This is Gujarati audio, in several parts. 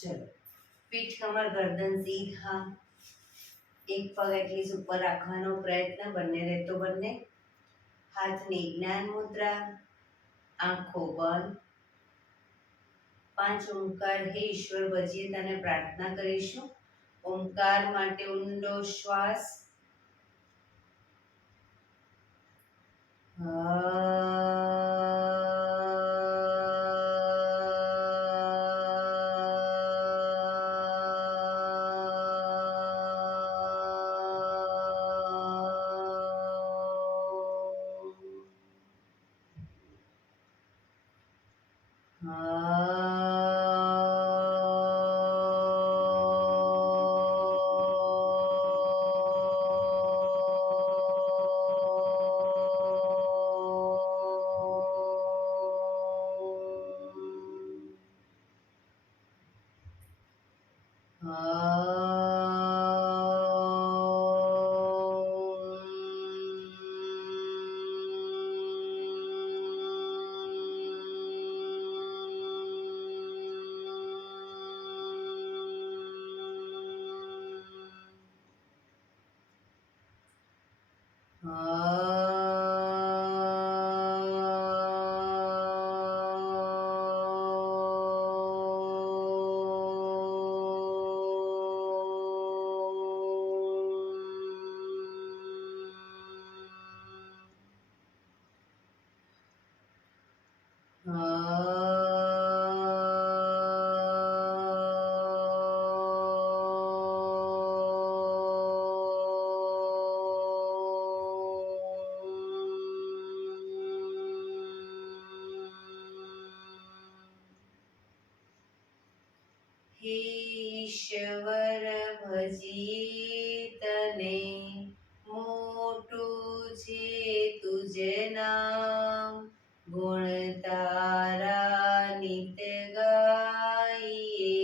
ચલો, પીઠ કમર ગરદન સીધા, એક પગ એટલી ઉપર રાખવાનો પ્રયત્ન, બંને રહેતો બંને. હાથની જ્ઞાન મુદ્રા, આંખો બંધ. 5 ઓમકાર હે ઈશ્વર ભજીએ તને પ્રાર્થના કરીશું. ઓમકાર માટે ઊંડો શ્વાસ. હે ઈશ્વર ભજીએ તને, મોટું છે તુજ નામ. ગુણ તારા નિત ગાઈએ,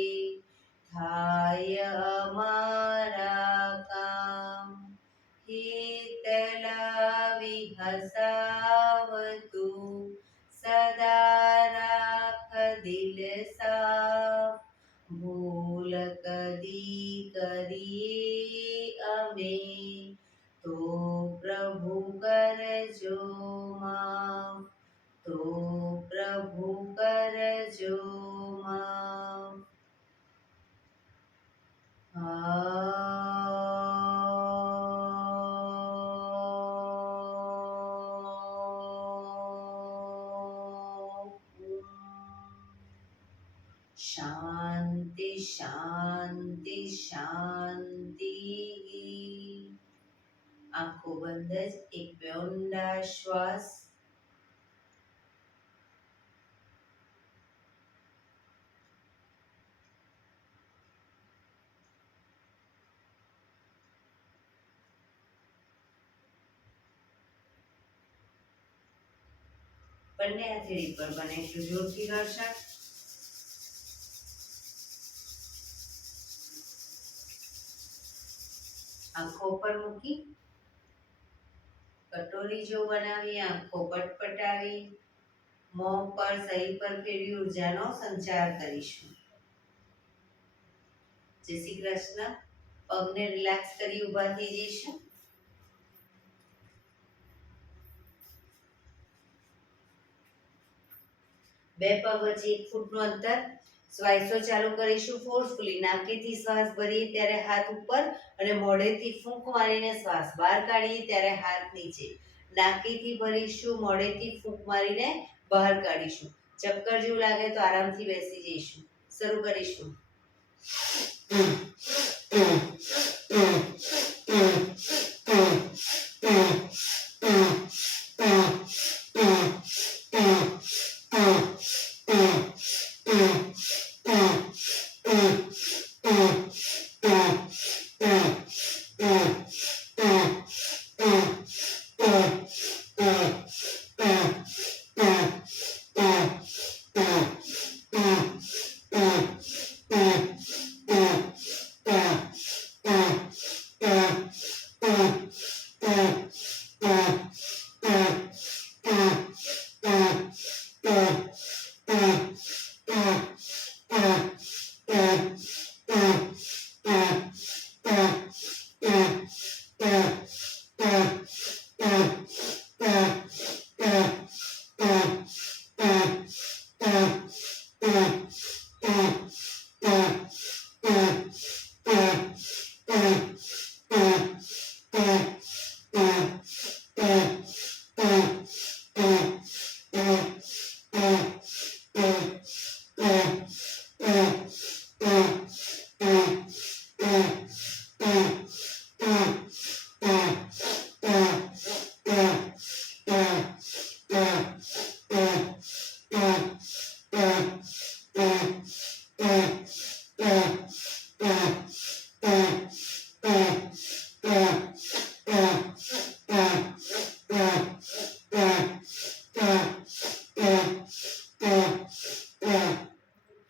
થાય અમારા કામ. હેતલાવી હસાવતું, સદા રાખ દિલ સાફ. ભૂલ કદી કરીએ અમે, તો પ્રભુ કરજો માફ. તો પ્રભુ કરજો માફ. શાંતિ શાંતિ શાંતિ. આંખો બંધ જ એક બે ઊંડા શ્વાસ. બંને હથેળી પર બને એટલું જોરથી ઘર્ષણ. આંખો પર મૂકી કટોરી જો બનાવી, આંખો પટપટાવી, મોં પર સહી પર ફેરવી ઉર્જાનો સંચાર કરીશું. જય શ્રી કૃષ્ણ. પગને રિલેક્સ કરી ઊભા થઈ જઈશું. બે પગ વચ્ચે 1 ફૂટનું અંતર. શ્વાસો ચાલુ કરીશું ફોર્સફુલી. નાકેથી શ્વાસ ભરીએ ત્યારે હાથ ઉપર અને મોઢેથી ફૂંક મારીને શ્વાસ બહાર કાઢીએ ત્યારે હાથ નીચે. નાકેથી ભરીશું, મોઢેથી ફૂંક મારીને બહાર કાઢીશું. ચક્કર જેવું લાગે તો આરામથી બેસી જઈશું. શરૂ કરીશું.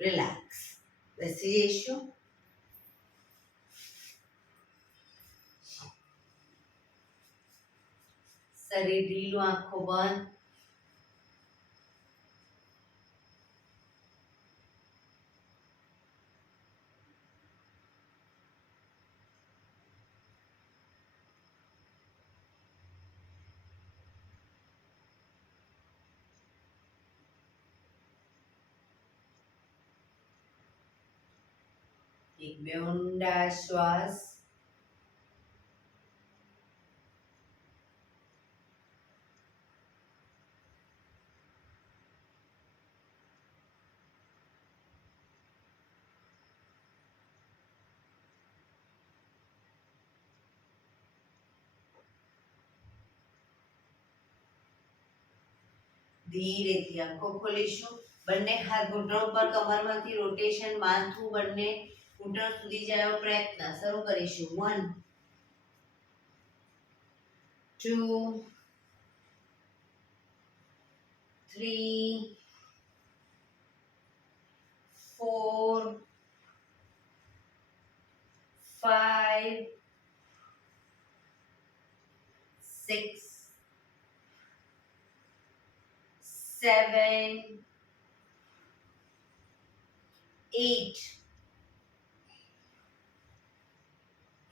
રિલેક્સ. બેસી જઈશું. શરીર ઢીલું, આંખો બંધ. એક બે ઊંડા શ્વાસ. ધીરેથી આંખો ખોલીશું. બંને હાથ ઘૂંટણ ઉપર, કમરમાંથી રોટેશન, માથું બંને ઘૂંટણ સુધી જાય એવો પ્રયત્ન. શરૂ કરીશું. 1 2 3 4 5 6 7 8.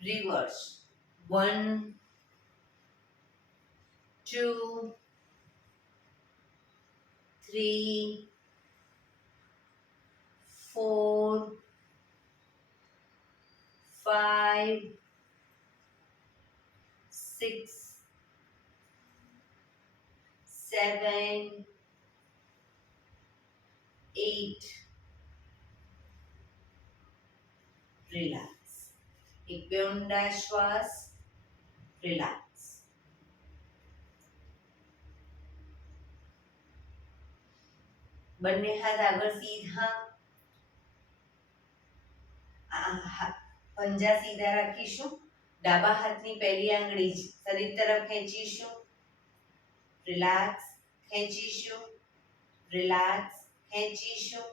Reverse. 1 2 3 4 5 6 7 8. રિલેક્સ. એક બે ઊંડા શ્વાસ. રિલેક્સ. બંને હાથ આગળ સીધા. પંજા સીધા રાખીશું. ડાબા હાથની પહેલી આંગળી શરીર તરફ ખેંચીશું. રિલેક્સ. ખેંચીશું. રિલેક્સ. ખેંચીશું.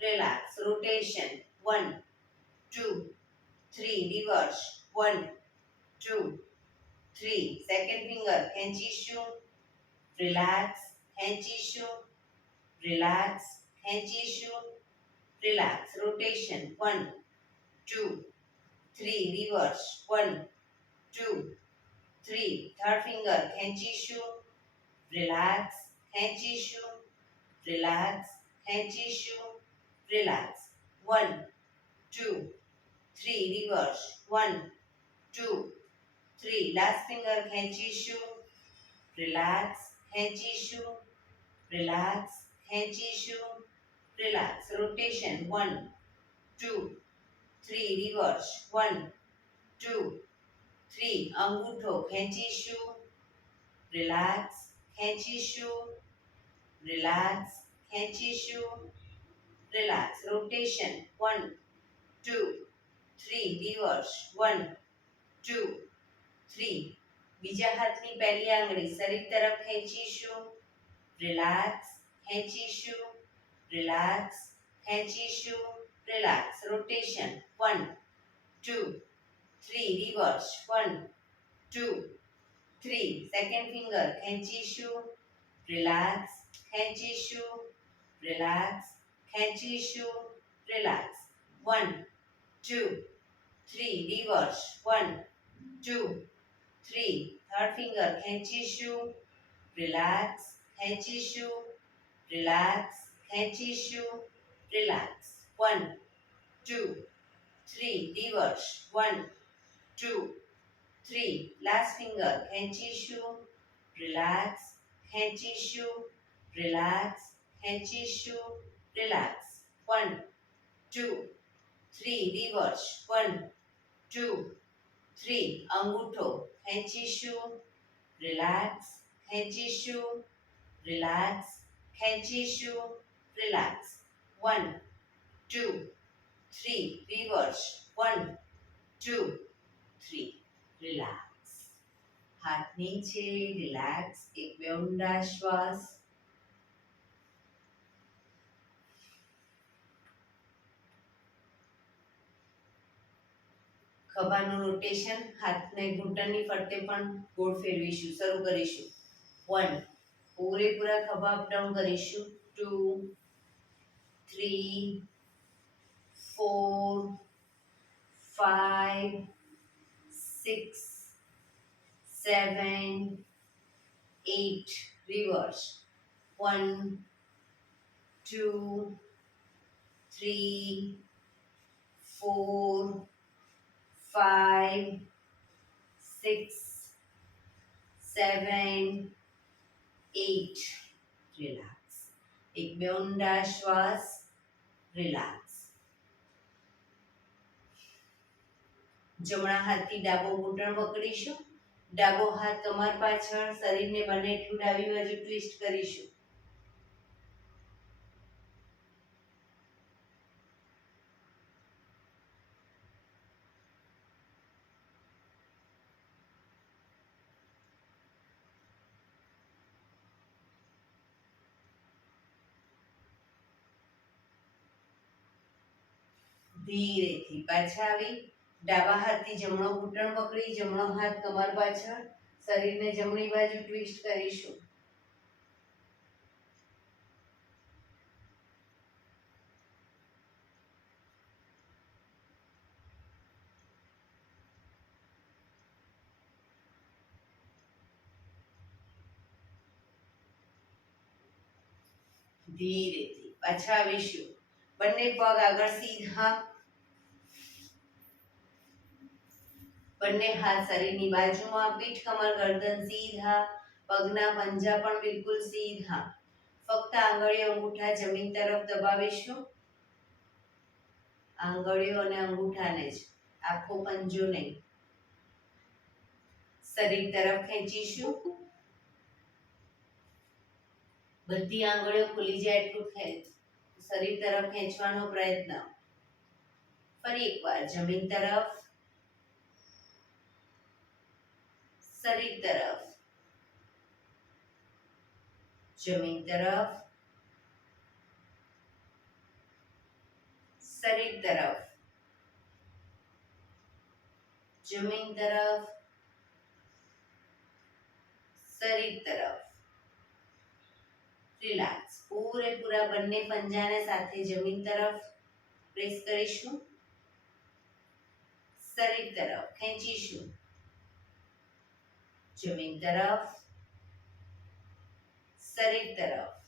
Relax. Rotation. 1 2 3. Reverse. 1 2 3. Second finger ખેંચીશું. રિલેક્સ. ખેંચીશું. રિલેક્સ. ખેંચીશું. Relax. Rotation. 1 2 3. Reverse. 1 2 3. Third finger ખેંચીશું. રિલેક્સ. ખેંચીશું. રિલેક્સ. ખેંચીશું. રિલેક્સ. 1 2 3. રિવર્સ. 1 2 3. લાસ્ટ ફિંગર ખેંચીશું. રિલેક્સ. ખેંચીશું. રિલેક્સ. ખેંચીશું. રિલેક્સ. રોટેશન. 1 2 3. રિવર્સ. 1 2 3. અંગૂઠો ખેંચીશું. રિલેક્સ. ખેંચીશું. રિલેક્સ. ખેંચીશું. રિલેક્સ. રોટેશન. 1 2 3. રિવર્સ. 1 2 3. બીજા હાથની પહેલી આંગળી શરીર તરફ ખેંચીશું. રિલેક્સ. ખેંચીશું. રિલેક્સ. ખેંચીશું. Relax. Rotation. 1 2 3. Reverse. 1 2 3. Second finger ખેંચીશું. રિલેક્સ. ખેંચીશું. રિલેક્સ. ખેંચીશું. રિલેક્સ. 1 2 3. રિવર્સ. 1 2 3. થર્ડ ફિંગર ખેંચીશું. રિલેક્સ, ખેંચીશું, રિલેક્સ, ખેંચીશું, રિલેક્સ. 1 2 3 રિવર્સ. 1 2 3 લાસ્ટ ફિંગર ખેંચીશું, રિલેક્સ, ખેંચીશું, રિલેક્સ, ખેંચીશું, રિલેક્સ. 1 2 3 રિવર્સ. 1 2 3 અંગૂઠો ખેંચીશું, રિલેક્સ, ખેંચીશું, રિલેક્સ, ખેંચીશું, રિલેક્સ. 1 2 3 રિવર્સ. 1 2 3 રિલેક્સ. હાથ નીચે, રિલેક્સ. એક બે ઊંડા શ્વાસ. ખભાનું રોટેશન, હાથને ઘૂંટણની ફરતે પણ ગોળ ફેરવીશું. શરૂ કરીશું. 1 પૂરેપૂરા ખભા અપડાઉન કરીશું. 2 3 4 5 6 7 8 રિવર્સ. 1 2 3 4 5 6 7 8 રિલેક્સ. એક બે ઊંડા શ્વાસ. રિલેક્સ. જમણા હાથથી ડાબો ઘૂંટણ પકડીશું. ડાબો હાથ કમર પાછળ, શરીરને બંને એટલું ડાબી બાજુ ટ્વિસ્ટ કરીશું. ધીરેથી પાછા આવી ડાબા હાથથી જમણો ઘૂંટણ પકડી, જમણો હાથ કમર પાછળ, શરીરને જમણી બાજુ ટ્વિસ્ટ કરીશું. ધીરેથી પાછા આવીશું. બંને પગ આગળ સીધા, બંને હાથ શરીરની બાજુમાં, પીઠ કમર ગરદન સીધા, પગના પંજા પણ બિલકુલ સીધા. ફક્ત આંગળીઓ અંગૂઠા જમીન તરફ દબાવીશું. આંગળીઓ અને અંગૂઠાને જ, આખો પંજો નહીં. શરીર તરફ ખેંચીશું. બધી આંગળીઓ ખુલી જાય એટલું શરીર તરફ ખેંચવાનો પ્રયત્ન. ફરી એકવાર જમીન તરફ, શરીર તરફ, જમીન તરફ, શરીર તરફ, જમીન તરફ, શરીર તરફ. રિલેક્સ. પૂરેપૂરા બંને પંજાને સાથે જમીન તરફ પ્રેસ કરીશું. શરીર તરફ ખેંચીશું. જમીન તરફ, શરીર તરફ,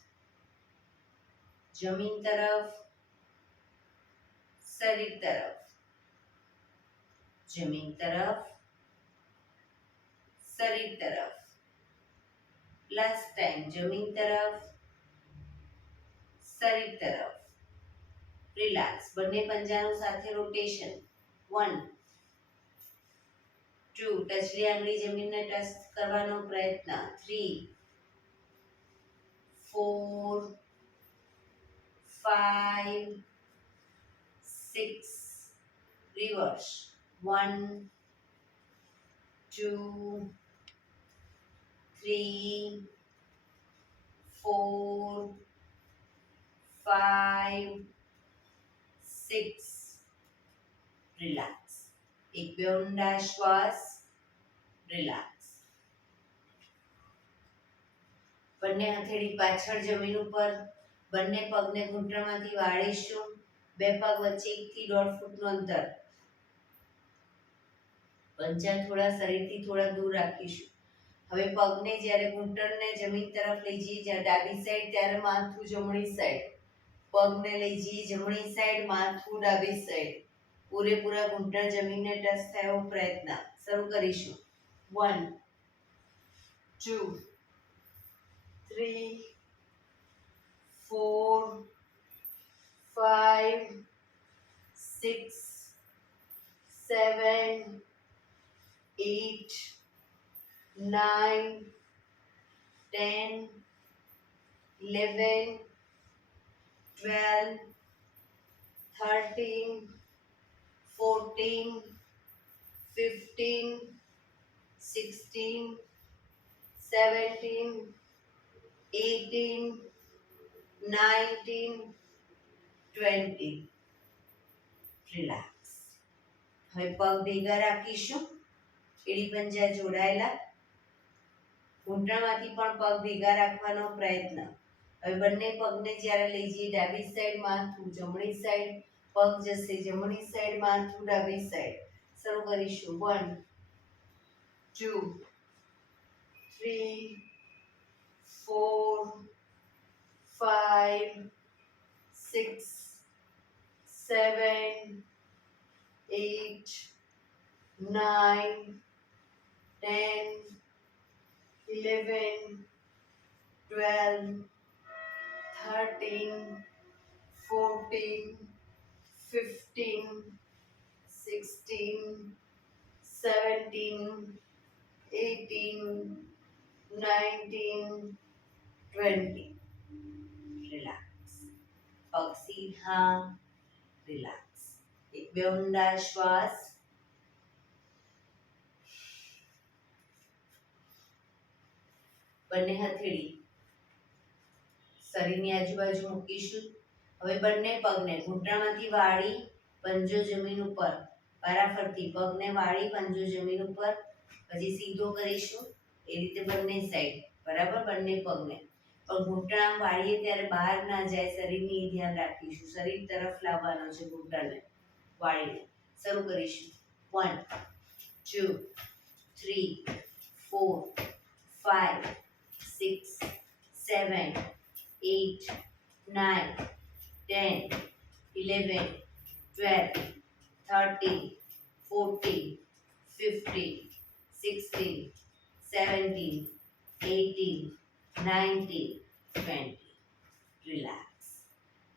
જમીન તરફ, શરીર તરફ, જમીન તરફ, શરીર તરફ. લાસ્ટ ટાઈમ જમીન તરફ, શરીર તરફ. રિલેક્સ. બંને પંજાનું સાથે રોટેશન. 1 2 ટચલી આંગળી જમીનને ટચ કરવાનો પ્રયત્ન. 3 4 5 6 રિવર્સ. 1 2 3 4 5 6 રિલેક્સ. એક બે ઊંડા શ્વાસ. રિલેક્સ. બંને હથેળી પાછળ જમીન ઉપર, બંને પગને ઘૂંટણમાંથી વાળીશું. બે પગ વચ્ચે 1 થી 1.5 ફૂટનું અંતર. પંજા થોડા શરીરથી થોડા દૂર રાખીશું. હવે પગને જ્યારે ઘૂંટણને જમીન તરફ લઈ જઈએ જ્યારે ડાબી સાઈડ ત્યારે માથું જમણી સાઈડ, પગને લઈ જઈએ જમણી સાઈડ, માથું ડાબી સાઈડ, પૂરેપૂરા ઘૂંટણ જમીનને ટચ થાય એવો પ્રયત્ન. શરૂ કરીશું. 1 2 3 4 5 6 7 8 9 10 11 12 13 14 15 16 17 18 19 20. રિલેક્સ. હવે પગ ભેગા રાખીશું, એડી પંજા જોડાયેલા, ઘૂંટણમાંથી પણ પગ ભેગા રાખવાનો પ્રયત્ન. હવે બંને પગને જ્યારે લઈ જઈએ ડાબી સાઈડ માથું જમણી સાઈડ, પગ જશે જમણી સાઈડ માથું ડાબી સાઈડ. શરૂ કરીશું. 1 2 3 4 5 6 7 8 9 10 11 12 13 14 15 16 17 18 19 20. રિલેક્સ. પગ સીધા. રિલેક્સ. એક બે ઊંડા શ્વાસ. બંને હથેળી શરીરની આજુબાજુ મૂકીશું. હવે બંને પગને ઘૂંટણમાંથી વાળી પંજો જમીન ઉપર, વારાફરતી પગને વાળી પંજો જમીન ઉપર, પછી સીધો કરીશું. એ રીતે બંને સાઈડ બરાબર. બંને પગને પણ ઘૂંટણ આમ વાળીએ ત્યારે બહાર ના જાય, શરીરની ધ્યાન રાખીશું. શરીર તરફ લાવવાનો છે ઘૂંટણને વાળીને. શરૂ કરીશું. 1 2 3 4 5 6 7 8 9 10 11 12 13 14 15 16 17 18 19 20. રિલેક્સ.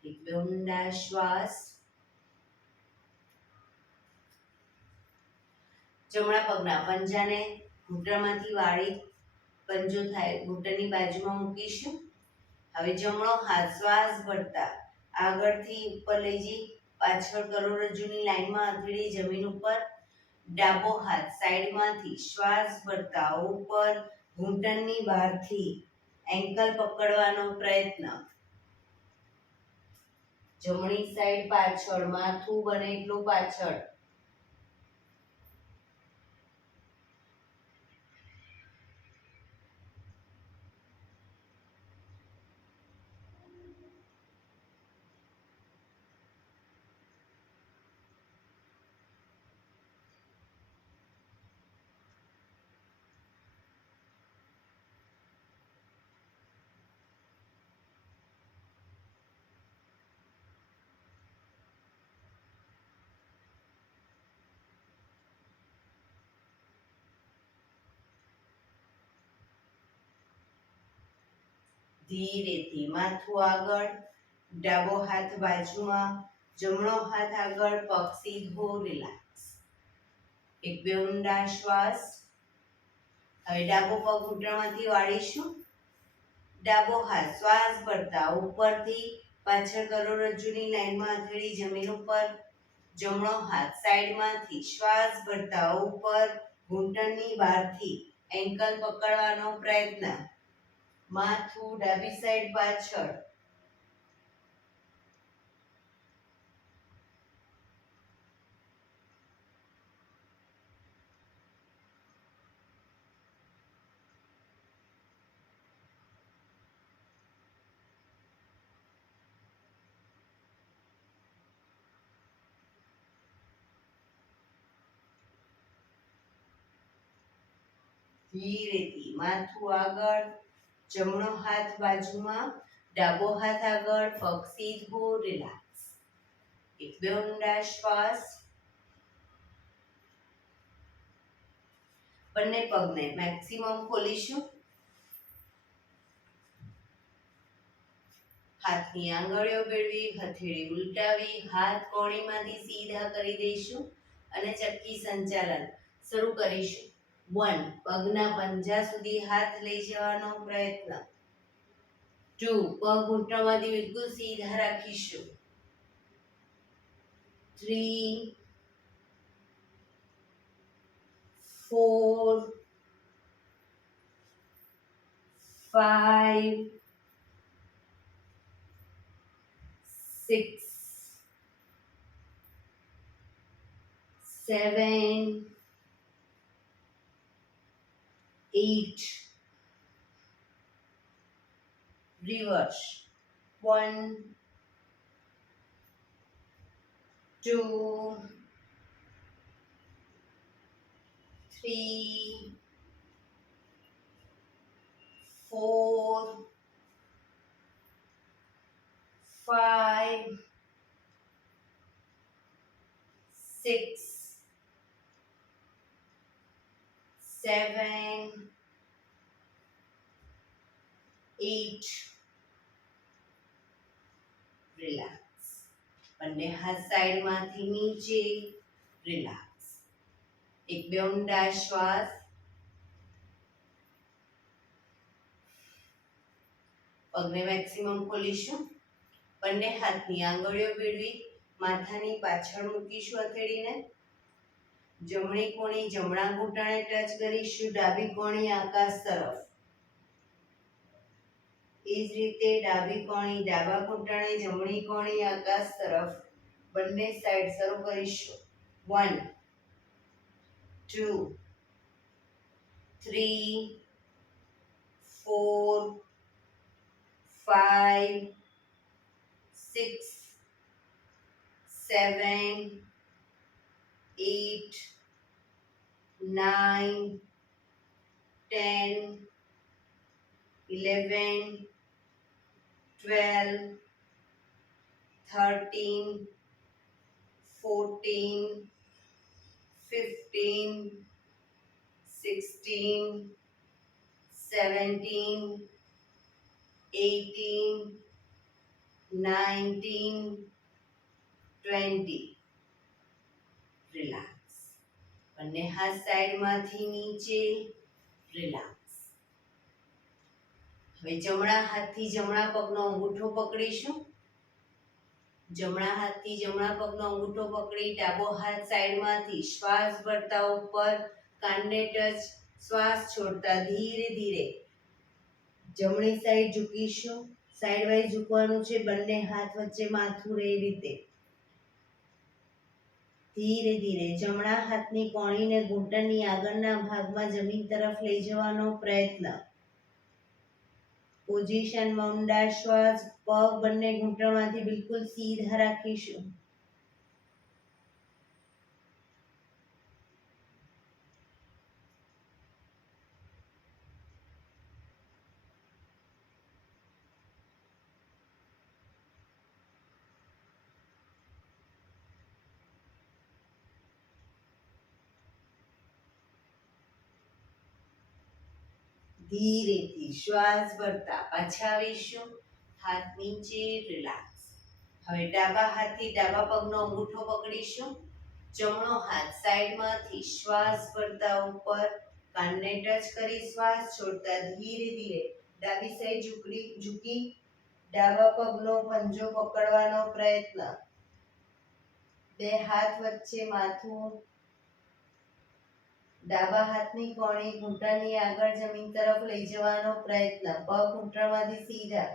એક બે ઊંડા શ્વાસ. જમણા પગના પંજાને ઘૂંટણમાંથી વાળી પંજો થાય ઘૂંટણની બાજુમાં મૂકીશું. હવે જમણો હાથ શ્વાસ ભરતા આગળથી ઉપર લઈ જઈ પાછળ કરોડરજ્જુની લાઈનમાં હથેળી જમીન ઉપર, ડાબો હાથ સાઈડમાંથી શ્વાસ ભરતા ઉપર ઘૂંટણની બહારથી એન્કલ પકડવાનો પ્રયત્ન. જમણી સાઈડ પાછળ, માથું બને એટલું પાછળ. ધીરેથી માથું આગળ, ડાબો હાથ બાજુમાં, જમણો હાથ આગળ, પગ સીધો. રિલેક્સ. એક બે ઊંડા શ્વાસ. હવે ડાબો પગ ઘૂંટણમાંથી વાળીશું. ડાબો હાથ શ્વાસ ભરતા ઉપરથી પાછળ કરોડરજ્જુની લાઈનમાં હથેળી જમીન ઉપર, જમણો હાથ સાઈડમાંથી શ્વાસ ભરતા ઉપર ઘૂંટણની બહારથી એન્કલ પકડવાનો પ્રયત્ન. માથું ડાબી સાઈડ પાછળ. ધીરેથી માથું આગળ, જમણો હાથ બાજુમાં, ડાબો હાથ આગળ, પગ સીધો, રિલેક્સ. એક બે ઊંડા શ્વાસ. બંને પગને મેક્સિમમ ખોલીશું. હાથની આંગળીઓ ભેળવી, હથેળી ઉલટાવી, હાથ કોણીમાંથી સીધા કરી દઈશું અને ચક્કી સંચાલન શરૂ કરીશું. 1 પગના પંજા સુધી હાથ લઈ જવાનો પ્રયત્ન. 2 પગ ઘૂંટણમાંથી બિલકુલ સીધા રાખીશું. 3 4 5 6 7 8 reverse. 1 2 3 4 5 6 7 8 રિલેક્સ. બંને હાથ સાઈડમાંથી નીચે, રિલેક્સ. એક બે ઊંડા શ્વાસ. પગને મેક્સિમમ ખોલીશું. બંને હાથની આંગળીઓ ભેળવી, માથાની પાછળ મૂકીશું હથેળીને. જમણી કોણી જમણા ઘૂંટણે ટચ કરીશું, ડાબી કોણી આકાશ તરફ. એ જ રીતે ડાબી કોણી ડાબા ઘૂંટણે, જમણી કોણી આકાશ તરફ. બંને સાઈડ શરૂ કરીશું. 1 2 3 4 5 6 7 8 9 10 11 12 13 14 15 16 17 18 19 20 રિલેક્સ. બંને હાથ સાઈડમાંથી નીચે, રિલેક્સ. હવે જમણા હાથથી જમણા પગનો અંગૂઠો પકડીશું. જમણા હાથથી જમણા પગનો અંગૂઠો પકડી ડાબો હાથ સાઈડમાંથી શ્વાસ ભરતા ઉપર, કાનને ટચ, શ્વાસ છોડતા ધીરે ધીરે જમણી સાઈડ ઝૂકીશું. સાઈડ વાઇઝ ઝૂકવાનું છે. બંને હાથ વચ્ચે માથું રહે એ રીતે. ધીરે ધીરે જમણા હાથની કોણીને ઘૂંટણની આગળના ભાગમાં જમીન તરફ લઈ જવાનો પ્રયત્ન. પોઝિશનમાં ઊંડા શ્વાસ. પગ બંને ઘૂંટણમાંથી બિલકુલ સીધા રાખીશું. ધીરેથી શ્વાસ ભરતા પાછા આવીશું. હાથ નીચે, રિલેક્સ. હવે ડાબા હાથથી ડાબા પગનો અંગૂઠો પકડીશું. જમણો હાથ સાઈડમાંથી શ્વાસ ભરતા ઉપર, કાનને ટચ કરી શ્વાસ છોડતા ધીરે ધીરે ડાબી સાઈડ ઝૂકી ડાબા પગનો પંજો પકડવાનો પ્રયત્ન. બે હાથ વચ્ચે માથું. ડાબા હાથની કોણી ઘૂંટણની આગળ જમીન તરફ લઈ જવાનો પ્રયત્ન. પગ ઘૂંટણમાંથી સીધા.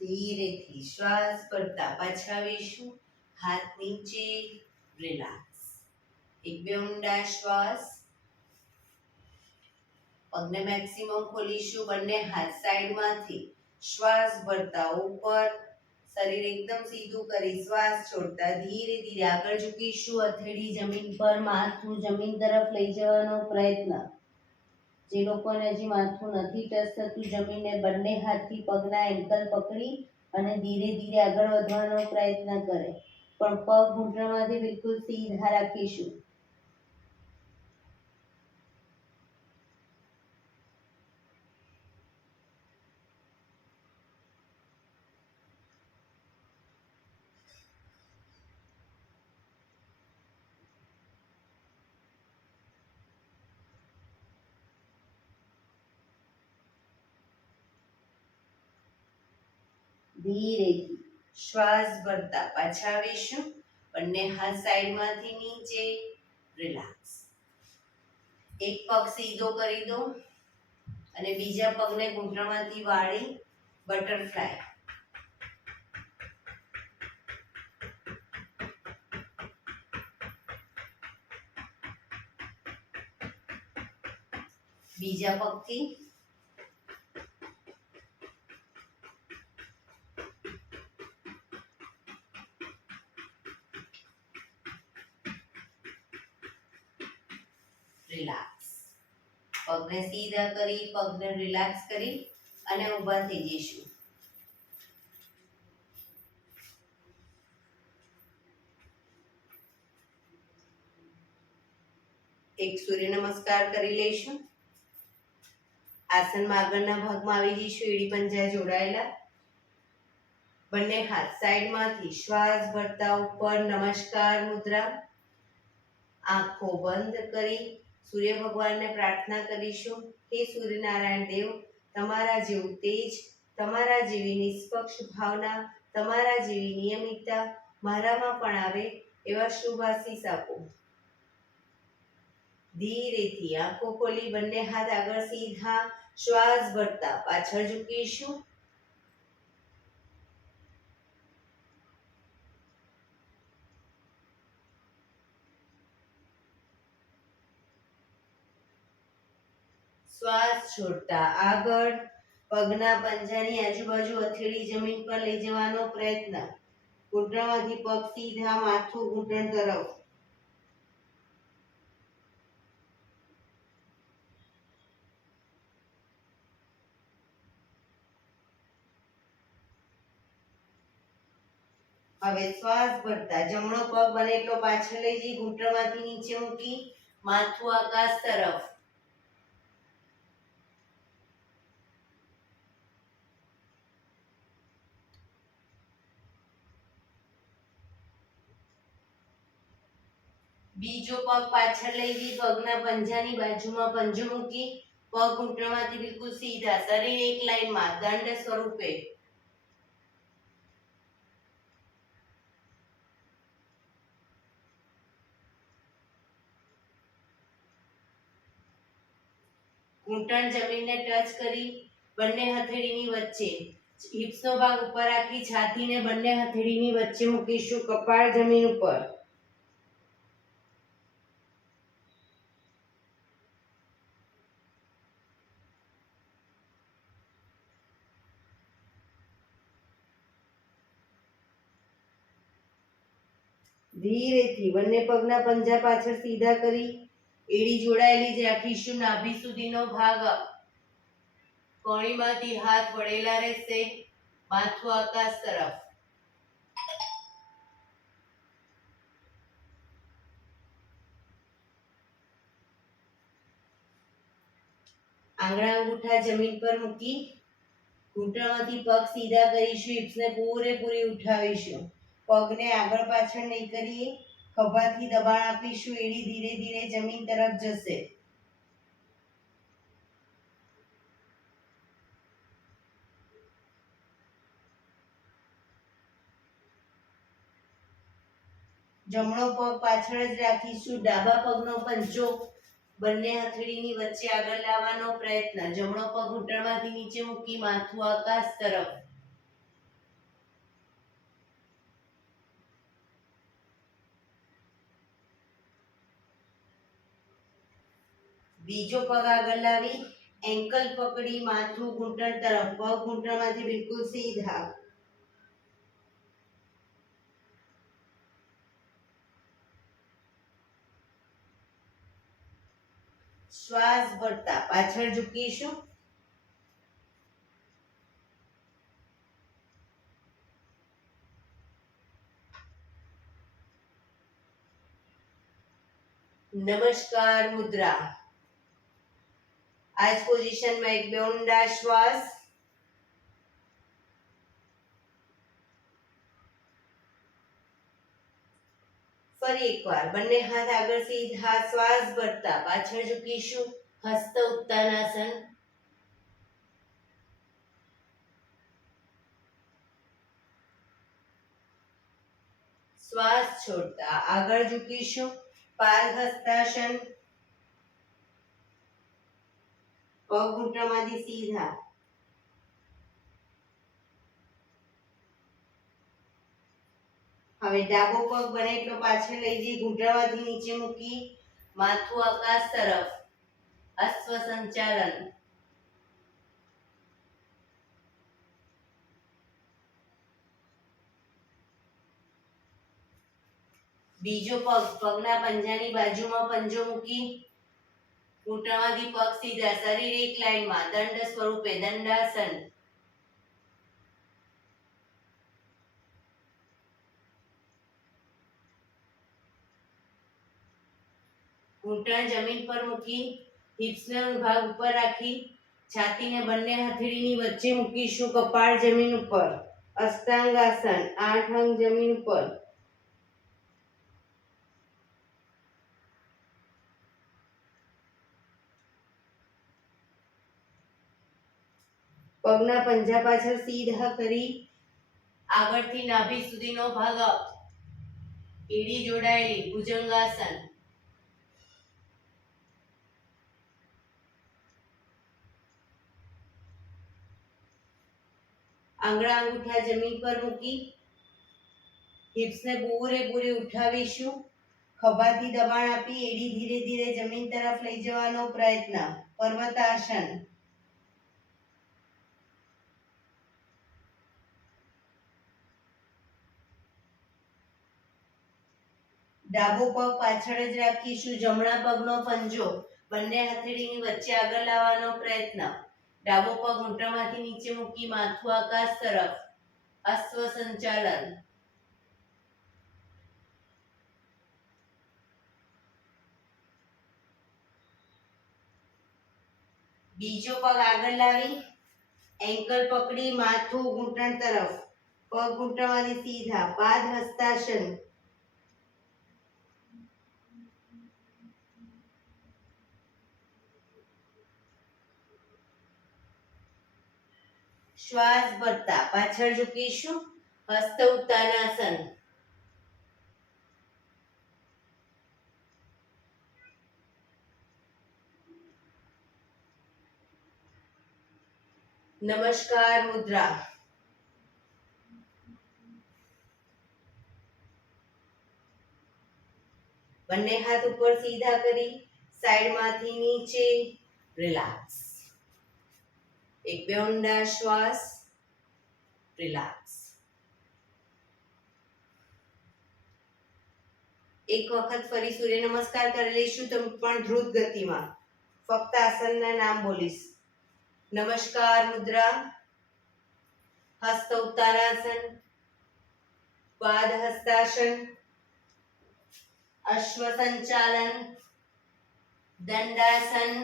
ધીરેથી શ્વાસ ભરતા પાછા આવીશું. હાથ નીચે, રિલેક્સ. એક બે ઊંડા શ્વાસ. પગને મેક્સિમમ ખોલીશું. બંને હાથ સાઈડમાંથી શ્વાસ ભરતા ઉપર. શરીર એકદમ સીધું કરી શ્વાસ છોડતા ધીરે ધીરે આગળ ઝૂકીશું. હથેળી જમીન પર, માથું જમીન તરફ લઈ જવાનો પ્રયત્ન. જે લોકોને હજી માથું નથી ટચ થતું જમીનને, બંને હાથથી પગના એન્કલ પકડી અને ધીરે ધીરે આગળ વધવાનો પ્રયત્ન કરે, પણ પગ ઘૂંટણમાંથી બિલકુલ સીધા રાખીશું. ધીરેથી શ્વાસ ભરતા પાછા આવીશું. બંને હાથ સાઈડમાંથી નીચે. રિલેક્સ. એક પગ સીધો કરી દો અને બીજા પગને ઘૂંટણમાંથી વાળી બટરફ્લાય. બીજા પગથી રિલેક્સ. પગને સીધા કરી, પગને રિલેક્સ કરી અને ઊભા થઈ જઈશું. એક સૂર્ય નમસ્કાર કરી લઈશું. આસનમાં આગળના ભાગમાં આવી જઈશું. એડી પંજા જોડાયેલા. બંને હાથ સાઈડમાંથી શ્વાસ ભરતા ઉપર નમસ્કાર મુદ્રા. આંખો બંધ કરી સૂર્ય ભગવાનને પ્રાર્થના કરીશું. હે સૂર્યનારાયણ દેવ, તમારા જેવું તેજ, તમારા જેવી નિષ્પક્ષ ભાવના, તમારા જેવી નિયમિતતા મારામાં પણ આવે એવા શુભ આશીષ આપો. ધીરેથી આંખો ખોલી બંને હાથ આગળ સીધા શ્વાસ ભરતા પાછળ ઝૂકીશું. શ્વાસ છોડતા આગળ. પગના પંજાની આજુબાજુ હથેળી જમીન પર લઈ જવાનો પ્રયત્ન. ઘૂંટણમાંથી પગ સીધા, માથું ઘૂંટણ તરફ. હવે શ્વાસ ભરતા જમણો પગ બને એટલો પાછળ લઈ જઈ ઘૂંટણમાંથી નીચે મૂકી માથું આકાશ તરફ. બીજો પગ પાછળ લઈ જઈ પગના પંજાની બાજુમાં પંજો મૂકી પગ ઘૂંટણમાંથી બિલકુલ સીધા, શરીર એક લાઈનમાં દંડ સ્વરૂપે. ઘૂંટણ જમીનને ટચ કરી બંને હથેળીની વચ્ચે. હિપ્સનો ભાગ ઉપર રાખી છાતીને બંને હથેળીની વચ્ચે મૂકીશું. કપાળ જમીન ઉપર. ધીરેથી બંને પગના પંજા પાછળ સીધા કરી એડી જોડાયેલી જ રાખીશું. નાભી સુધીનો ભાગ. કોણીમાંથી હાથ વળેલા રહેશે. માથું આકાશ તરફ. આંગળા અંગૂઠા જમીન પર મૂકી ઘૂંટણમાંથી પગ સીધા કરીશું. હિપ્સને પૂરેપૂરી ઉઠાવીશું. પગને આગળ પાછળ નહીં કરીએ. ખભાથી દબાણ આપીશું. એડી ધીરે ધીરે જમીન તરફ જશે. જમણો પગ પાછળ જ રાખીશું. ડાબા પગનો પંજો બંને હથેળીની વચ્ચે આગળ લાવવાનો પ્રયત્ન. જમણો પગ ઘૂંટણમાંથી નીચે મૂકી માથું આકાશ તરફ. બીજો પગ આગળ લાવી એન્કલ પકડી માથું ઘૂંટણ તરફ, પગ ઘૂંટણમાંથી બિલકુલ સીધા. શ્વાસ ભરતા પાછળ ઝૂકીશું. નમસ્કાર મુદ્રા. આ જ પોઝિશનમાં એક બે ઊંડા શ્વાસ. ફરી એકવાર બંને હાથ આગળ સીધા, શ્વાસ ભરતા પાછળ ઝૂકીશું. હસ્ત ઉત્તાનાસન. શ્વાસ છોડતા આગળ ઝૂકીશું. પાદહસ્તાસન. પગ ઘૂંટણમાંથી સીધા. હવે ડાબો પગ બને એટલો પાછળ લઈ જઈ ઘૂંટણમાંથી નીચે મૂકી માથું આકાશ તરફ. અશ્વ સંચાલન. બીજો પગ પગના પંજાની બાજુમાં પંજો મૂકી ઘૂંટણમાંથી પગ સીધા, શરીર એક લાઈનમાં, દંડ સ્વરૂપે દંડાસન. ઘૂંટણ જમીન પર મૂકી હિપ્સનો ભાગ ઉપર રાખી છાતીને બંને હથેળીની વચ્ચે મૂકીશું. કપાળ જમીન ઉપર. અષ્ટાંગાસન. 8 અંગ જમીન ઉપર. પગના પંજા પાછળ સીધા કરી આગળથી નાભી સુધીનો ભાગ અપ. એડી જોડાયેલી ભુજંગાસન. આંગળા અંગૂઠા જમીન પર મૂકી હિપ્સને પૂરેપૂરી ઉઠાવીશું. ખભાથી દબાણ આપી એડી ધીરે ધીરે જમીન તરફ લઈ જવાનો પ્રયત્ન. પર્વતાસન. ડાબો પગ પાછળ જ રાખીશું. જમણા પગનો પંજો બંને હથેળીની વચ્ચે આગળ લાવવાનો પ્રયત્ન. ડાબો પગ ઘૂંટણમાંથી નીચે મૂકી માથું આકાશ તરફ. અશ્વ સંચાલન. બીજો પગ આગળ લાવી એન્કલ પકડી માથું ઘૂંટણ તરફ. પગ ઘૂંટણમાંથી સીધા. પાદહસ્તાસન. શ્વાસ ભરતા પાછળ ઝૂકીશું. હસ્ત ઉત્તાનાસન. નમસ્કાર મુદ્રા. બંને હાથ ઉપર સીધા કરી સાઈડમાંથી નીચે રિલેક્સ. એક બે ઊંડા શ્વાસ. રિલેક્સ. એક વખત ફરી સૂર્ય નમસ્કાર કરી લઈશું. તમે પણ દ્રુત ગતિમાં. ફક્ત આસનના નામ બોલીશ. નમસ્કાર મુદ્રા. હસ્ત ઉત્તાનાસન. પાદહસ્તાસન. અશ્વ સંચાલન. દંડાસન.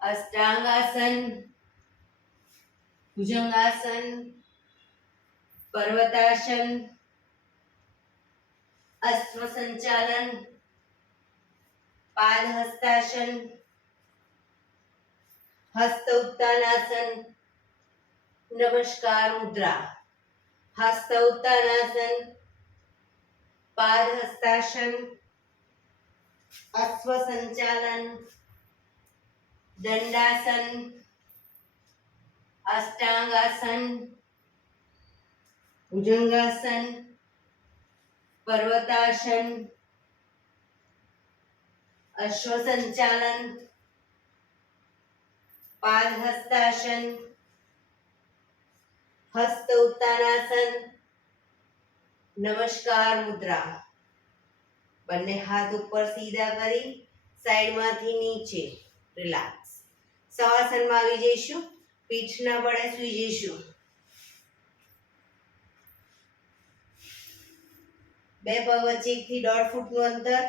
અષ્ટાંગાસન. ભુજંગાસન. પર્વતાસન. અશ્વ સંચાલન. પાદહસ્તાસન. હસ્ત ઉત્તાનાસન. નમસ્કાર મુદ્રા. હસ્ત ઉત્તાનાસન. પાદહસ્તાસન. અશ્વ સંચાલન. દંડાસન. અષ્ટાંગાસન. ભુજંગાસન. પર્વતાસન. અશ્વ સંચાલન, પાદ હસ્તાસન, હસ્ત ઉત્તાનાસન, નમસ્કાર મુદ્રા. બંને હાથ ઉપર સીધા કરી સાઈડમાંથી નીચે રિલેક્સ. શવાસનમાં આવી જઈશું. પીઠના બળે સૂઈ જઈશું. બે પગ વચ્ચે 1 થી 1.5 ફૂટનું અંતર.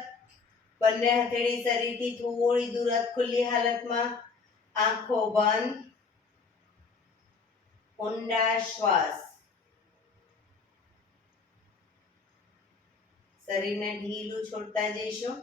બંને હથેળી શરીરથી થોડી દૂર ખુલ્લી હાલતમાં. આંખો બંધ. ઊંડા શ્વાસ. શરીરને ઢીલું છોડતા જઈશું.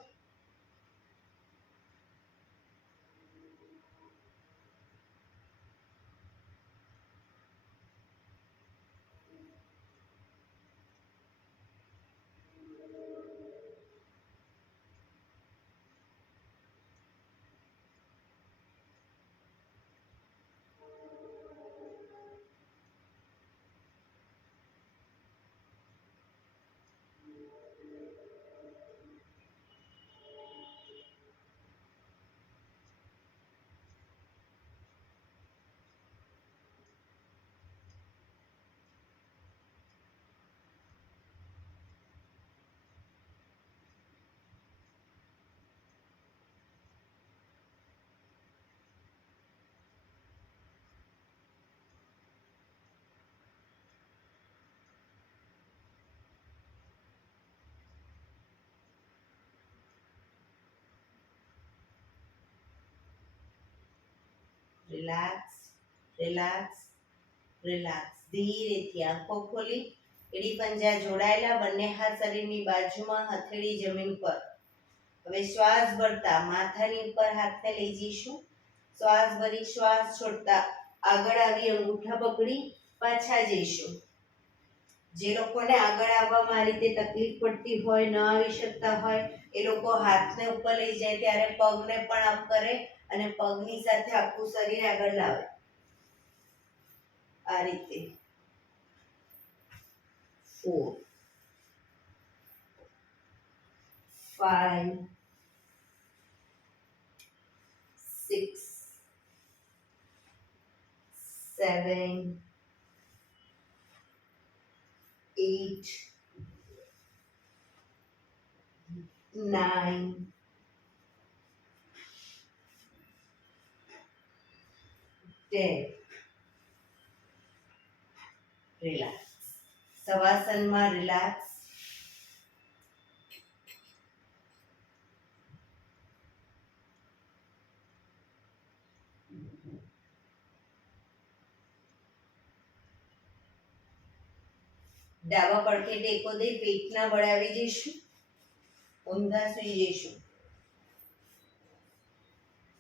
Relax, relax, relax. ધીરેથી આંખો ખોલી એડી પંજા જોડાયેલા. બંને હાથ શરીરની બાજુમાં, હથેળી જમીન પર. હવે શ્વાસ ભરતા માથાની ઉપર હાથને લઈ જઈશું. શ્વાસ ભરી શ્વાસ છોડતા આગળ આવી અંગૂઠા પકડી પાછા જઈશું. જે લોકોને આગળ આવવામાં આ રીતે તકલીફ પડતી હોય, ન આવી શકતા હોય, એ લોકો હાથને ઉપર લઈ જાય ત્યારે પગને પણ અપ કરે અને પગની સાથે આખું શરીર આગળ લાવે. આ રીતે 4 5 6 7 8 9 10. રિલેક્સ. શવાસનમાં રિલેક્સ. ડાબા પડખે ટેકો દઈ પેટના બળે આવી જઈશું. ઊંધા સૂઈ જઈશું.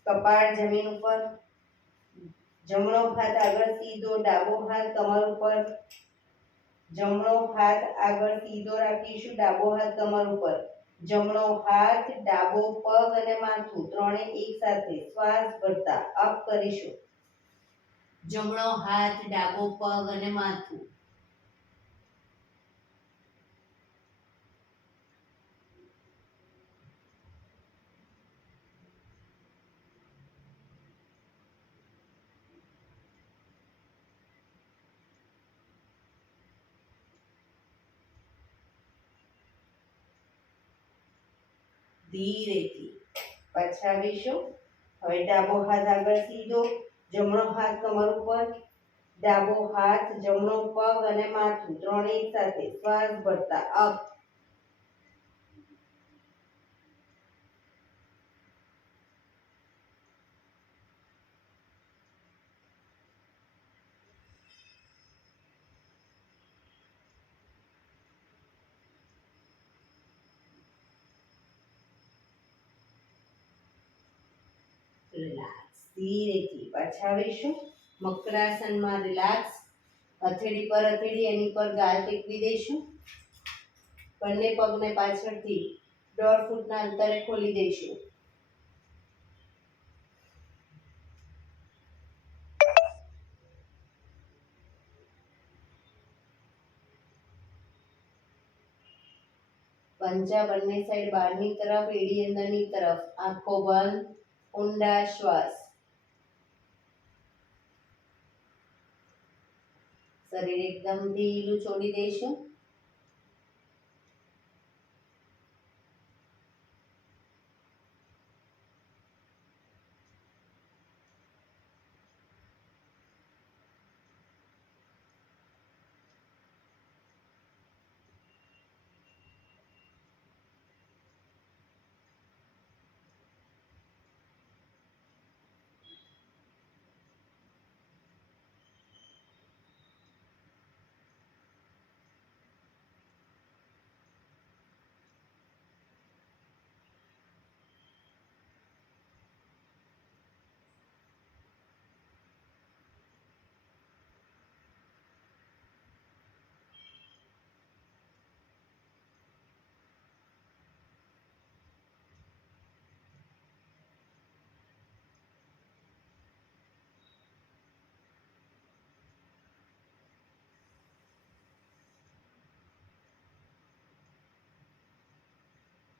કપાળ જમીન ઉપર. જમણો હાથ આગળ સીધો, ડાબો હાથ કમર ઉપર. જમણો હાથ આગળ સીધો રાખીશું, ડાબો હાથ કમર ઉપર. જમણો હાથ, ડાબો પગ અને માથું ત્રણે એક સાથે શ્વાસ ભરતા અપ કરીશું. જમણો હાથ, ડાબો પગ અને માથું. ધીરેથી પાછા આવીશું. હવે ડાબો હાથ આગળ સીધો, જમણો હાથ કમર ઉપર. ડાબો હાથ, જમણો પગ અને માથું ત્રણે એક સાથે શ્વાસ ભરતા અપ. રિલેક્સ. ધીરેથી પાછા આવીશું. મકરાસનમાં રિલેક્સ. હથેળી પર હથેળી એની પર ગાલ ટેકવી દઈશું. બંને પગને પાછળથી 1.5 ફૂટના અંતરે ખોલી દઈશું. પંજા બંને સાઈડ બહારની તરફ, એડી અંદરની તરફ. આંખો બંધ, ઊંડા શ્વાસ. શરીર એકદમ ઢીલું છોડી દઈશું.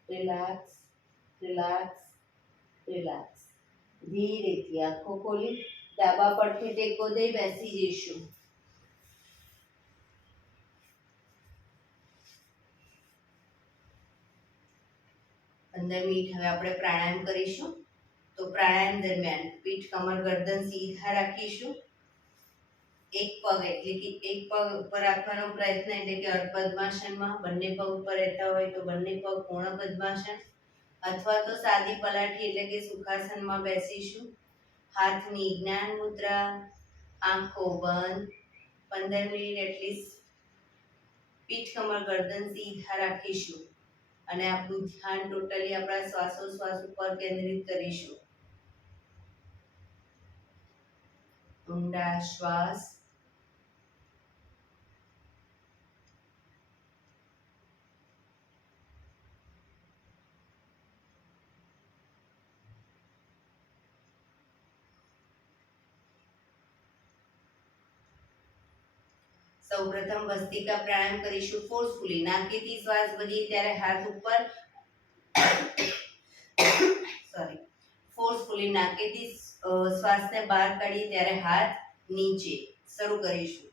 Relax, relax, relax. ધીરેથી આંખો ખોલી ડાબા પડથી ટેકો દઈ બેસી જઈશું. અંદર મિનિટ હવે આપણે પ્રાણાયામ કરીશું. તો પ્રાણાયામ દરમિયાન પીઠ, કમર, ગરદન સીધા રાખીશું. એક પગ એટલે કે એક પગ ઉપર રાખવાનો પ્રયત્ન એટલે કે અર્ધ પદ્માસનમાં. બંને પગ ઉપર રહેતા હોય તો બંને પગ પૂર્ણ પદ્માસન અથવા તો સાદી પલાઠી એટલે કે સુખાસનમાં બેસીશું. હાથની જ્ઞાન મુદ્રા, આંખો બંધ. 15 મિનિટ એટલીસ્ટ પીઠ, કમર, ગરદન સીધા રાખીશું અને આપણું ધ્યાન ટોટલી આપણા શ્વાસોશ્વાસ ઉપર કેન્દ્રિત કરીશું. ઊંડા શ્વાસ. સૌપ્રથમ ભસ્ત્રિકા પ્રાણાયામ કરીશું ફોર્સફુલી. નાકેથી શ્વાસ ભરીએ ત્યારે હાથ ઉપર ફોર્સફુલી નાકેથી શ્વાસને બહાર કાઢીએ ત્યારે હાથ નીચે. શરૂ કરીશું.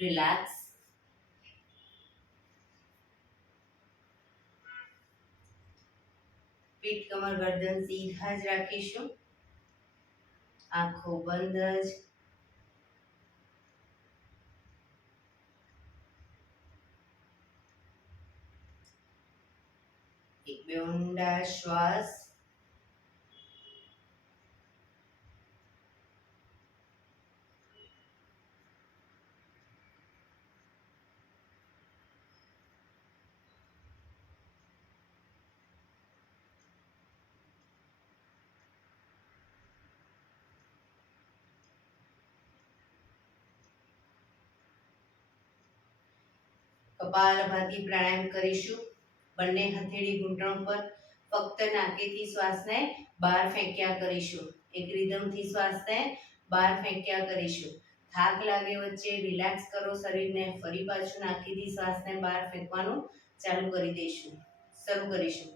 રિલેક્સ. પીઠ, કમર, ગરદન સીધા જ રાખીશું. આંખો બંધ જ. એક બે ઊંડા શ્વાસ. કપાલભાતિ પ્રાણાયામ કરીશું. બંને હથેળી ઘૂંટણ પર. ફક્ત નાકેથી શ્વાસને બહાર ફેંક્યા કરીશું. એક રિધમથી શ્વાસને બહાર ફેંક્યા કરીશું. થાક લાગે વચ્ચે રિલેક્સ કરો શરીરને. ફરી પાછું નાકેથી શ્વાસને બહાર ફેંકવાનું ચાલુ કરી દઈશું. શરૂ કરીશું.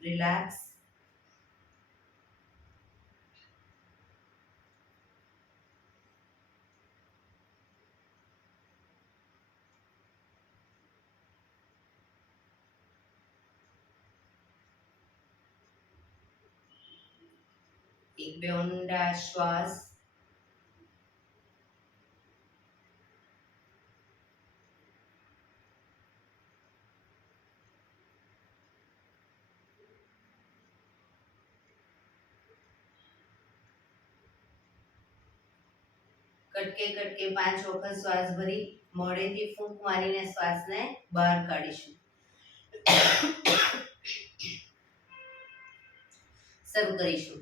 રિલેક્સ. એક બે ઊંડા શ્વાસ. કટકે કટકે 5 વખત શ્વાસ ભરી મોઢેથી ફૂંક મારીને શ્વાસને બહાર કાઢીશું. શરૂ કરીશું.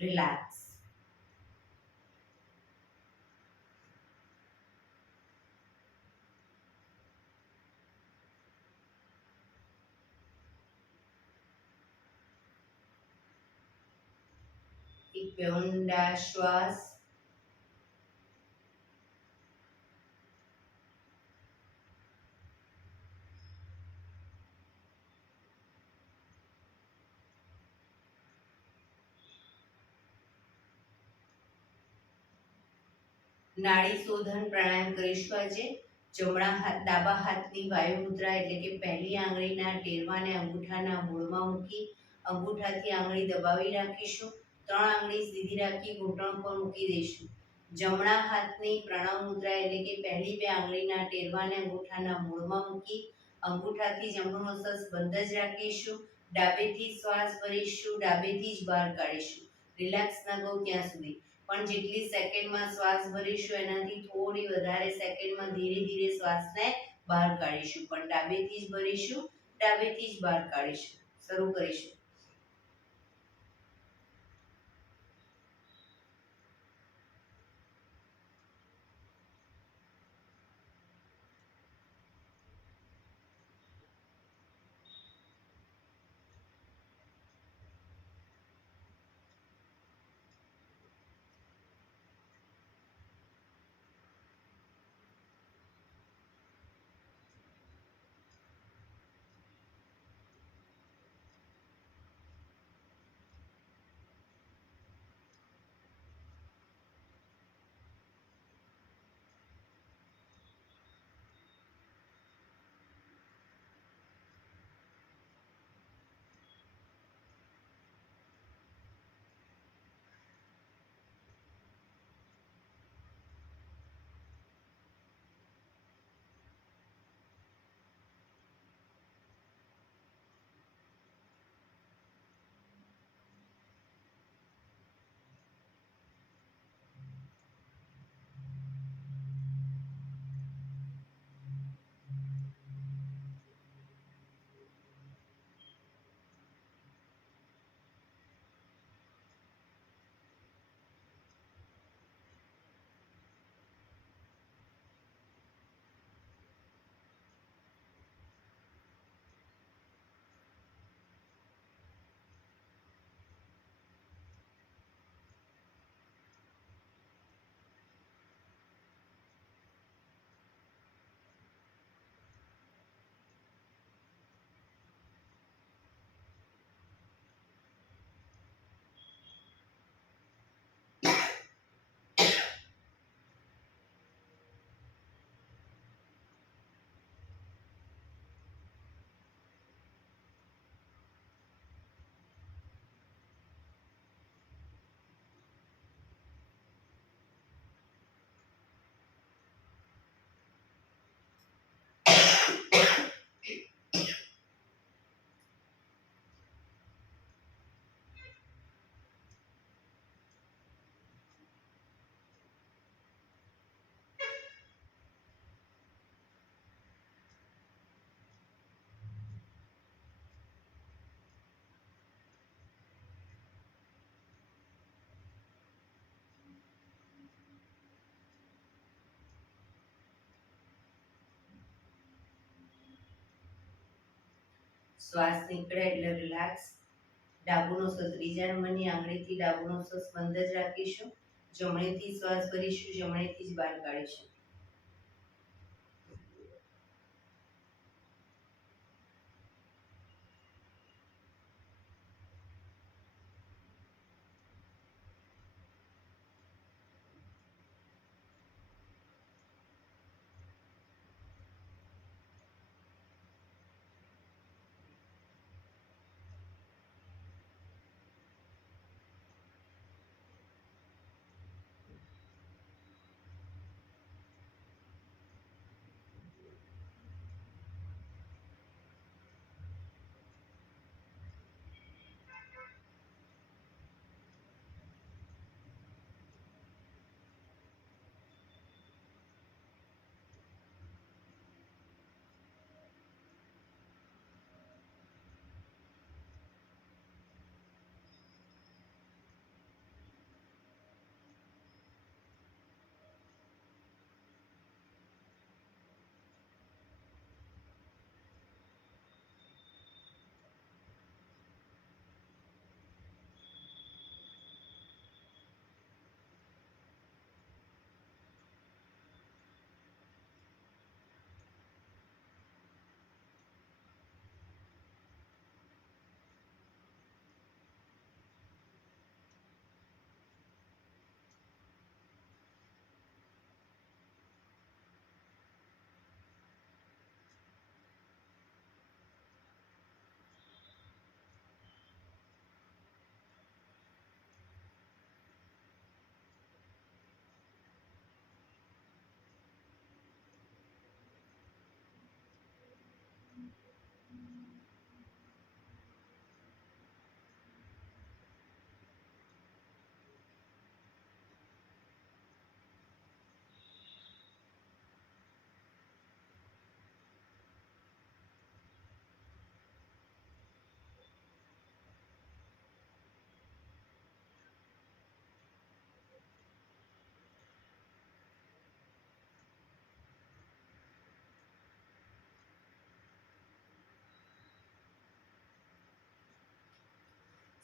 રિલેક્સ. એક બે ઊંડા શ્વાસ. નાડી શોધન પ્રાણાયામ કરીશું આજે. ડાબા હાથની વાયુ મુદ્રા એટલે કે પહેલી આંગળીના ટેરવાને અંગૂઠાના મૂળમાં મૂકી અંગૂઠાથી આંગળી દબાવી રાખીશું. 3 આંગળી સીધી રાખી ઘૂંટણ પર મૂકી દઈશું. જમણા હાથની પ્રણવ મુદ્રા એટલે કે પહેલી 2 આંગળીના ટેરવાને અંગૂઠાના મૂળમાં મૂકી અંગૂઠાથી જમણું મસલ્સ બંધ જ રાખીશું. ડાબેથી શ્વાસ ભરીશું, ડાબેથી જ બહાર કાઢીશું. રિલેક્સ ન થવું ત્યાં સુધી. પણ જેટલી સેકન્ડમાં શ્વાસ ભરીશું એનાથી થોડી વધારે સેકન્ડમાં ધીરે ધીરે શ્વાસને બહાર કાઢીશું. પણ ડાબેથી જ ભરીશું, ડાબેથી જ બહાર કાઢીશું. શરૂ કરીશું. શ્વાસ નીકળે એટલે રિલેક્સ. ડાબુ નોઝ ત્રીજા નંબરની આંગળીથી ડાબુ નોઝ બંધ જ રાખીશું. જમણેથી શ્વાસ ભરીશું, જમણેથી જ બહાર કાઢીશું.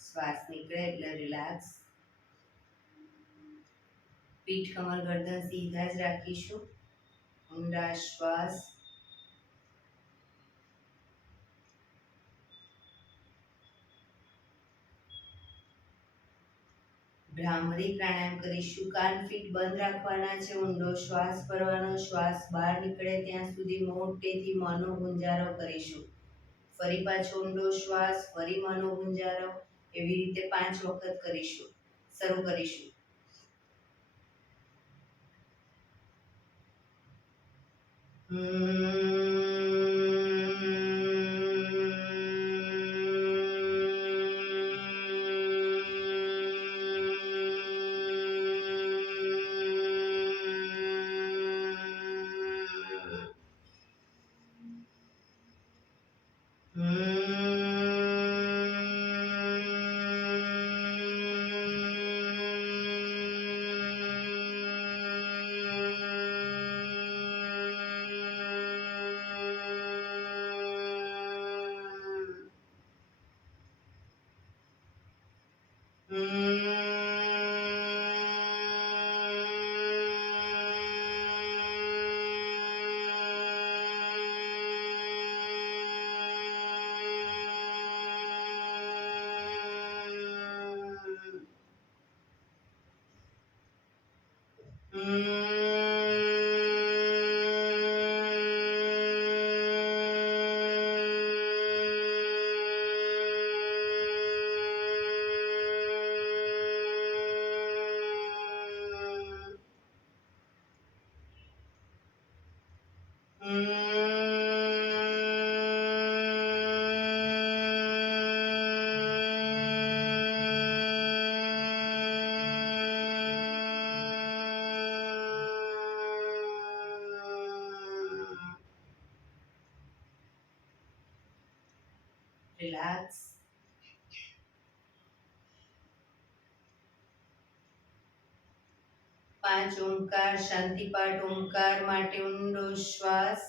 શ્વાસ નીકળે એટલે રિલેક્સ. પીઠ કમર ગરદન સીધા જ રાખીશું. ઊંડા શ્વાસ. ભ્રામરી પ્રાણાયામ કરીશું. કાન ફીટ બંધ રાખવાના છે. ઊંડો શ્વાસ ભરવાનો. શ્વાસ બહાર નીકળે ત્યાં સુધી મોટેથી મોંનો ગુંજારો કરીશું. ફરી પાછો ઊંડો શ્વાસ, ફરી મોંનો ગુંજારો. એવી રીતે 5 વખત કરીશું. શરૂ કરીશું. Relax. પાંચ ઓમકાર શાંતિપાઠ. ઓમકાર માટે ઊંડો શ્વાસ.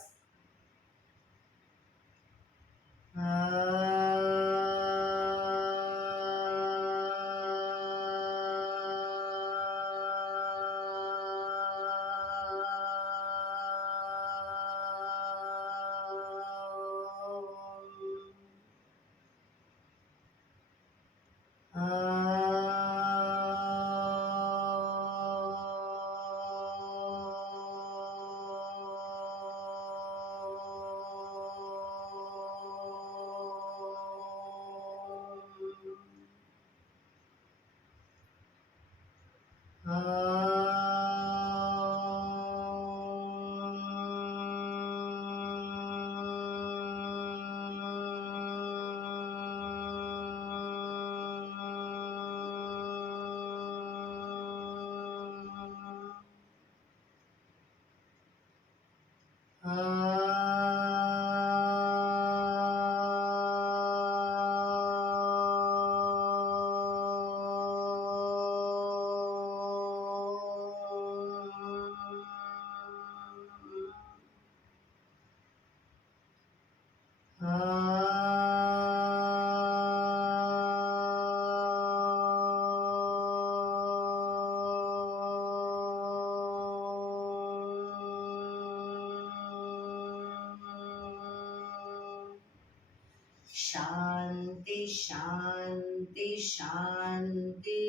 શાંતિ શાંતિ શાંતિ.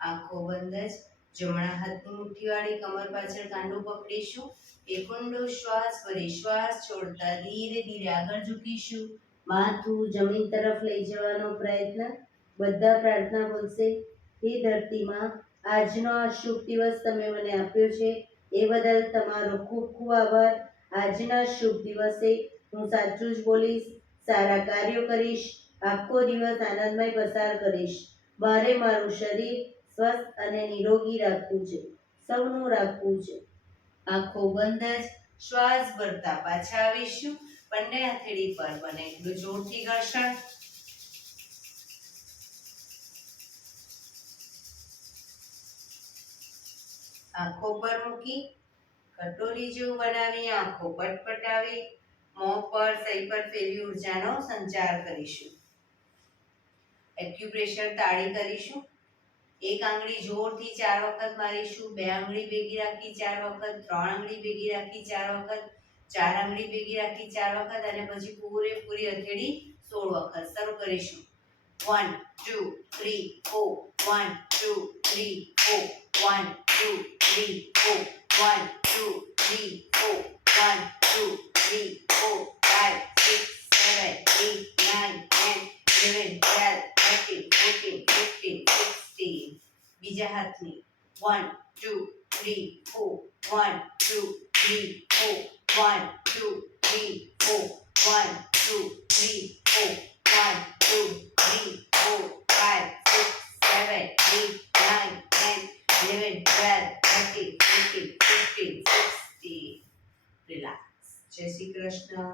આંખો બંધ જ જમણા હાથની મુઠ્ઠીવાળી કમર પાછળ કાંડું પકડીશું. એક ઊંડો શ્વાસ ભરી શ્વાસ છોડતા ધીરે ધીરે આગળ ઝૂકીશું. માથું જમીન તરફ લઈ જવાનો પ્રયત્ન. બધા પ્રાર્થના બોલશે. હે ધરતીમાં, આજનો આ શુભ દિવસ તમે મને આપ્યો છે એ બદલ તમારો ખૂબ ખૂબ આભાર. આજના શુભ દિવસે હું સાચું જ બોલીશ, સારા કાર્યો કરીશ, આખો દિવસ આનંદમય પસાર કરીશ. મારે મારું શરીર સ્વસ્થ અને નિરોગી રાખવું છે, સૌનું રાખવું છે. આંખો બંધ જ શ્વાસ ભરતા પાછા આવીશું. બંને હથેળી પર બને એટલું જોરથી ઘર્ષણ. આંખો પર મૂકી કટોરી જેવું બનાવી આંખો પટપટાવી મોં પર સહી પર ફેરવી ઉર્જાનો સંચાર કરીશું. એક્યુપ્રેશર તાળી કરીશું. એક આંગળી જોરથી 4 વખત મારીશું. 2 આંગળી ભેગી રાખી 4 વખત, 3 આંગળી ભેગી રાખી 4 વખત, 4 આંગળી ભેગી રાખી 4 વખત અને પછી પૂરેપૂરી હથેળી 16 વખત. શરૂ કરીશું. 1 2 3 4 1 2 3 4 1 2 3 4 1 2 3 4 1 2 3 4 5 6 7 8 9 10 11 12 13 14 15 16. બીજા હાથની 1 2 3 4 1 2 3 4 1 2 3 4 1 2 3 4 1 2 3 4 5 6 7 8 9 10 11 12 13 14 15 16. રિલેક્સ. જય શ્રી કૃષ્ણ.